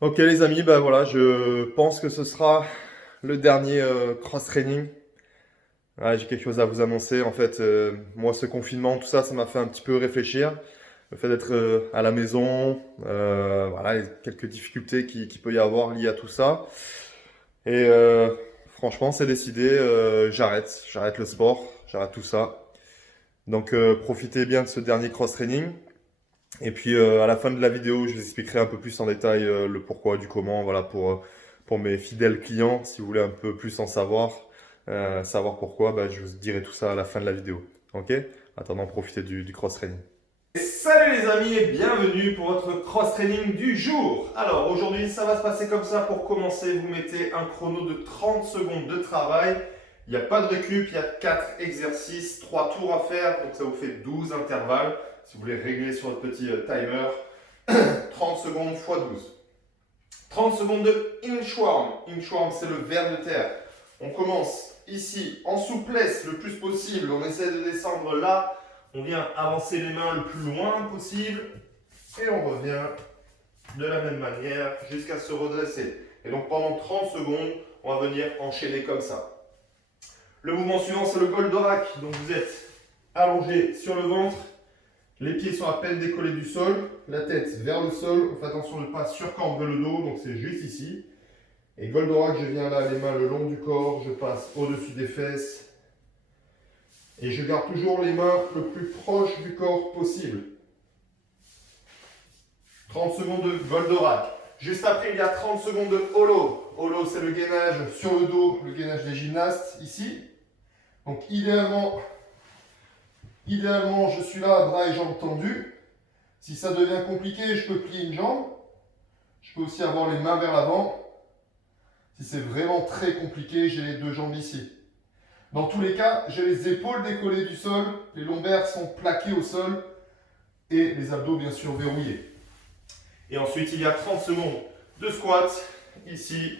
Ok les amis, bah voilà, je pense que ce sera le dernier cross-training. Ouais, j'ai quelque chose à vous annoncer. En fait, moi, ce confinement, tout ça, ça m'a fait un petit peu réfléchir. Le fait d'être à la maison, voilà, les quelques difficultés qu'il peut y avoir liées à tout ça. Et franchement, c'est décidé, j'arrête le sport, j'arrête tout ça. Donc, profitez bien de ce dernier cross-training. Et puis à la fin de la vidéo, je vous expliquerai un peu plus en détail le pourquoi du comment, voilà, pour mes fidèles clients, si vous voulez un peu plus en savoir, savoir pourquoi, bah, je vous dirai tout ça à la fin de la vidéo. Ok? Attendant, profitez du cross-training. Salut les amis et bienvenue pour votre cross-training du jour. Alors aujourd'hui, ça va se passer comme ça. Pour commencer, vous mettez un chrono de 30 secondes de travail. Il n'y a pas de récup, il y a 4 exercices, 3 tours à faire, donc ça vous fait 12 intervalles. Si vous voulez régler sur votre petit timer, 30 secondes x 12. 30 secondes de inchworm. Inchworm, c'est le ver de terre. On commence ici en souplesse le plus possible. On essaie de descendre là. On vient avancer les mains le plus loin possible. Et on revient de la même manière jusqu'à se redresser. Et donc pendant 30 secondes, on va venir enchaîner comme ça. Le mouvement suivant, c'est le Goldorak. Donc vous êtes allongé sur le ventre. Les pieds sont à peine décollés du sol, la tête vers le sol. On fait attention de ne pas surcambrer le dos, donc c'est juste ici. Et Goldorak, je viens là, les mains le long du corps, je passe au-dessus des fesses. Et je garde toujours les mains le plus proche du corps possible. 30 secondes de Goldorak. Juste après, il y a 30 secondes de Holo. Holo, c'est le gainage sur le dos, le gainage des gymnastes, ici. Donc idéalement, je suis là, bras et jambes tendus. Si ça devient compliqué, je peux plier une jambe. Je peux aussi avoir les mains vers l'avant. Si c'est vraiment très compliqué, j'ai les deux jambes ici. Dans tous les cas, j'ai les épaules décollées du sol, les lombaires sont plaqués au sol et les abdos bien sûr verrouillés. Et ensuite, il y a 30 secondes de squat. Ici,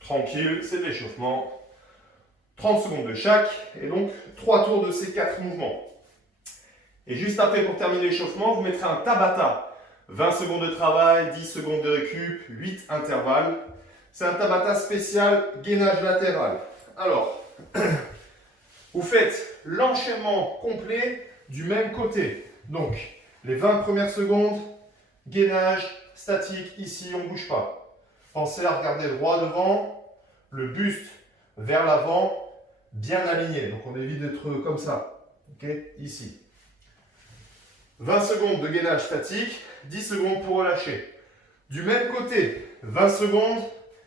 tranquille, c'est de l'échauffement. 30 secondes de chaque et donc 3 tours de ces 4 mouvements. Et juste après, pour terminer l'échauffement, vous mettrez un Tabata. 20 secondes de travail, 10 secondes de récup, 8 intervalles. C'est un Tabata spécial gainage latéral. Alors, vous faites l'enchaînement complet du même côté. Donc, les 20 premières secondes, gainage statique, ici on ne bouge pas. Pensez à regarder droit devant, le buste vers l'avant, bien aligné. Donc on évite d'être comme ça. Ok, ici. 20 secondes de gainage statique, 10 secondes pour relâcher. Du même côté, 20 secondes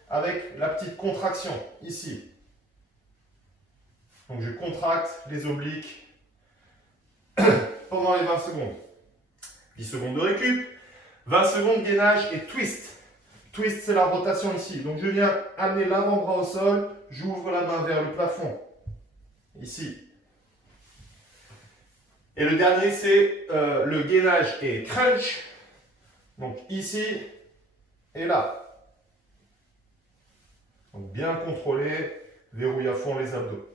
avec la petite contraction, ici. Donc je contracte les obliques pendant les 20 secondes. 10 secondes de récup, 20 secondes gainage et twist. Twist, c'est la rotation ici. Donc je viens amener l'avant-bras au sol, j'ouvre la main vers le plafond, ici. Et le dernier, c'est le gainage et crunch. Donc ici et là. Donc bien contrôlé, verrouille à fond les abdos.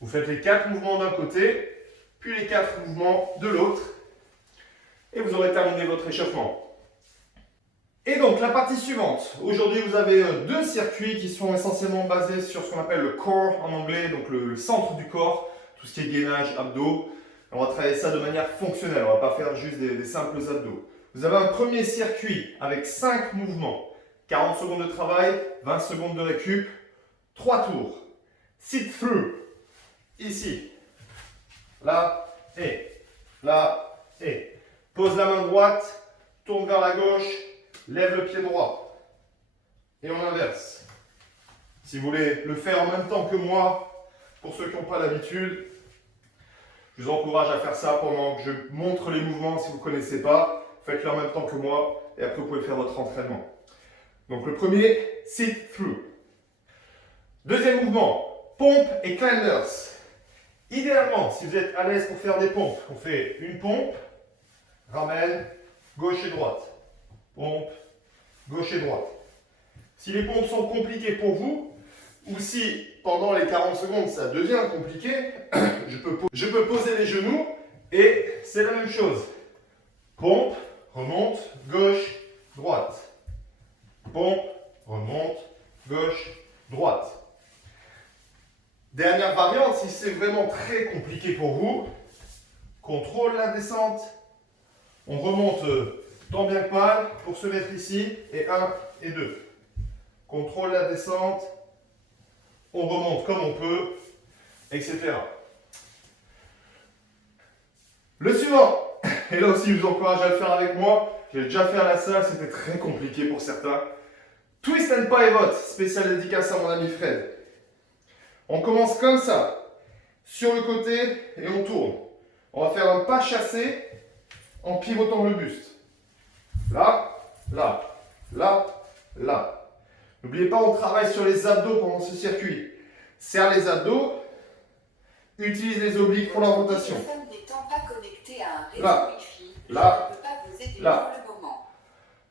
Vous faites les 4 mouvements d'un côté, puis les 4 mouvements de l'autre. Et vous aurez terminé votre échauffement. Et donc la partie suivante. Aujourd'hui, vous avez 2 circuits qui sont essentiellement basés sur ce qu'on appelle le core en anglais, donc le centre du corps, tout ce qui est gainage, abdos. On va travailler ça de manière fonctionnelle, on ne va pas faire juste des simples abdos. Vous avez un premier circuit avec 5 mouvements. 40 secondes de travail, 20 secondes de récup, 3 tours. Sit through, ici, là et là et. Pose la main droite, tourne vers la gauche, lève le pied droit. Et on inverse. Si vous voulez le faire en même temps que moi, pour ceux qui n'ont pas l'habitude, je vous encourage à faire ça pendant que je montre les mouvements. Si vous ne connaissez pas, faites-le en même temps que moi et après vous pouvez faire votre entraînement. Donc le premier, sit through. Deuxième mouvement, pompe et climbers. Idéalement, si vous êtes à l'aise pour faire des pompes, on fait une pompe, ramène, gauche et droite. Pompe, gauche et droite. Si les pompes sont compliquées pour vous, ou si pendant les 40 secondes ça devient compliqué, je peux poser les genoux et c'est la même chose. Pompe, remonte, gauche, droite. Pompe, remonte, gauche, droite. Dernière variante, si c'est vraiment très compliqué pour vous, contrôle la descente. On remonte tant bien que mal pour se mettre ici, et 1 et 2. Contrôle la descente, on remonte comme on peut, etc. Le suivant, et là aussi je vous encourage à le faire avec moi, je l'ai déjà fait à la salle, c'était très compliqué pour certains. Twist and pivot, spécial dédicace à mon ami Fred. On commence comme ça, sur le côté et on tourne. On va faire un pas chassé en pivotant le buste. Là, là, là, là. N'oubliez pas, on travaille sur les abdos pendant ce circuit. Serre les abdos, utilise les obliques pour la rotation. Là, là, là.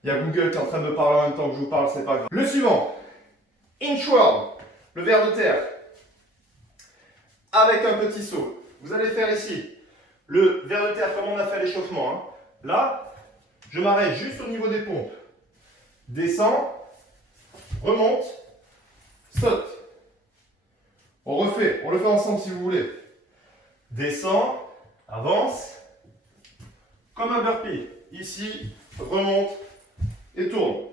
Il y a Google qui est en train de parler en même temps que je vous parle, c'est pas grave. Le suivant, inchworm, le ver de terre, avec un petit saut. Vous allez faire ici le ver de terre comme on a fait à l'échauffement. Hein. Là, je m'arrête juste au niveau des pompes. Descends, remonte, saute. On le fait ensemble si vous voulez. Descends, avance, comme un burpee. Ici, remonte et tourne.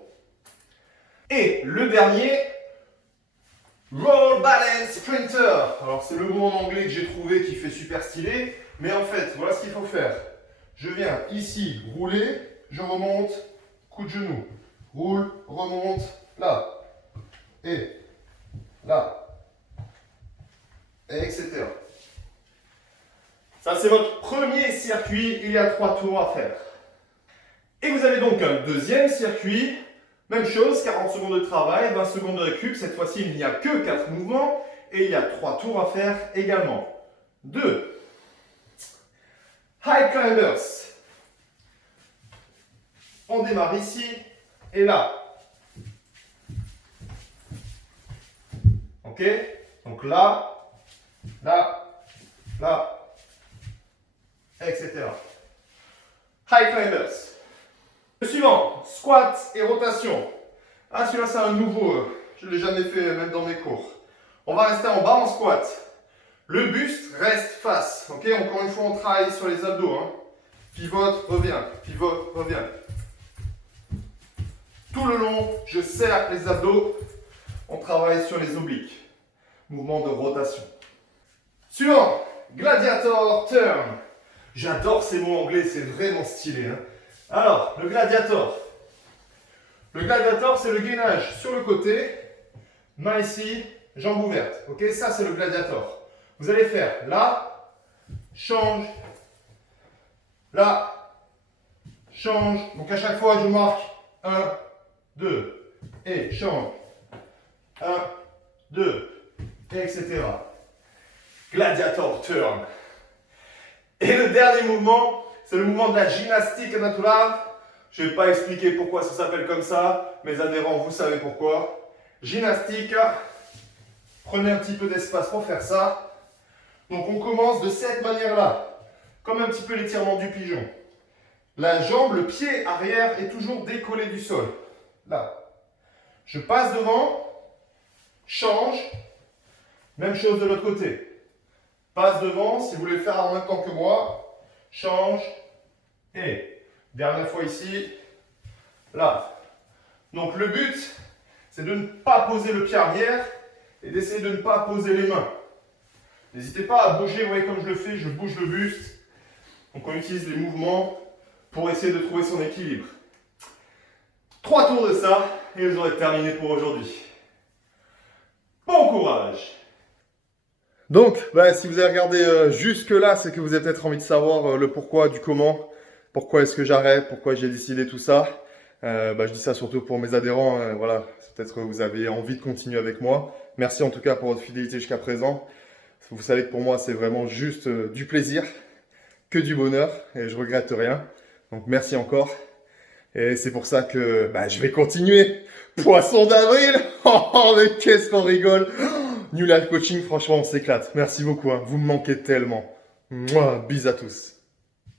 Et le dernier, Roll Balance Sprinter. Alors c'est le mot en anglais que j'ai trouvé qui fait super stylé. Mais en fait, voilà ce qu'il faut faire. Je viens ici rouler, je remonte, coup de genou. Roule, remonte, là. Et là. Et etc. Ça c'est votre premier circuit, il y a 3 tours à faire. Et vous avez donc un deuxième circuit, même chose, 40 secondes de travail, 20 secondes de récup, cette fois-ci il n'y a que 4 mouvements et il y a 3 tours à faire également. 2. High Climbers. On démarre ici et là. Ok? Donc là, là, là, etc. High Climbers. Le suivant, squat et rotation. Ah, celui-là, c'est un nouveau. Je ne l'ai jamais fait, même dans mes cours. On va rester en bas en squat. Le buste reste face. Ok, encore une fois, on travaille sur les abdos. Hein. Pivote, revient. Pivote, revient. Tout le long, je serre les abdos. On travaille sur les obliques. Mouvement de rotation. Suivant, gladiator turn. J'adore ces mots anglais, c'est vraiment stylé. Hein. Alors, le gladiator. Le gladiator, c'est le gainage sur le côté, main ici, jambes ouvertes. Ok, ça c'est le gladiator. Vous allez faire là, change, là, change. Donc à chaque fois, je marque 1, 2, et change. 1, 2, etc. Gladiator turn. Et le dernier mouvement, c'est le mouvement de la gymnastique naturelle. Je ne vais pas expliquer pourquoi ça s'appelle comme ça. Mes adhérents, vous savez pourquoi. Gymnastique. Prenez un petit peu d'espace pour faire ça. Donc on commence de cette manière-là. Comme un petit peu l'étirement du pigeon. La jambe, le pied arrière est toujours décollé du sol. Là. Je passe devant. Change. Même chose de l'autre côté. Passe devant, si vous voulez le faire en même temps que moi. Change. Et dernière fois ici. Là. Donc le but, c'est de ne pas poser le pied arrière et d'essayer de ne pas poser les mains. N'hésitez pas à bouger, vous voyez comme je le fais, je bouge le buste. Donc on utilise les mouvements pour essayer de trouver son équilibre. 3 tours de ça et vous aurez terminé pour aujourd'hui. Bon courage! Donc, si vous avez regardé jusque-là, c'est que vous avez peut-être envie de savoir le pourquoi, du comment. Pourquoi est-ce que j'arrête, pourquoi j'ai décidé tout ça. Je dis ça surtout pour mes adhérents. Voilà, peut-être que vous avez envie de continuer avec moi. Merci en tout cas pour votre fidélité jusqu'à présent. Vous savez que pour moi, c'est vraiment juste du plaisir, que du bonheur. Et je regrette rien. Donc, merci encore. Et c'est pour ça que je vais continuer. Poisson d'avril. Oh, mais qu'est-ce qu'on rigole. New Life Coaching, franchement, on s'éclate. Merci beaucoup. Hein. Vous me manquez tellement. Mouah, bis à tous.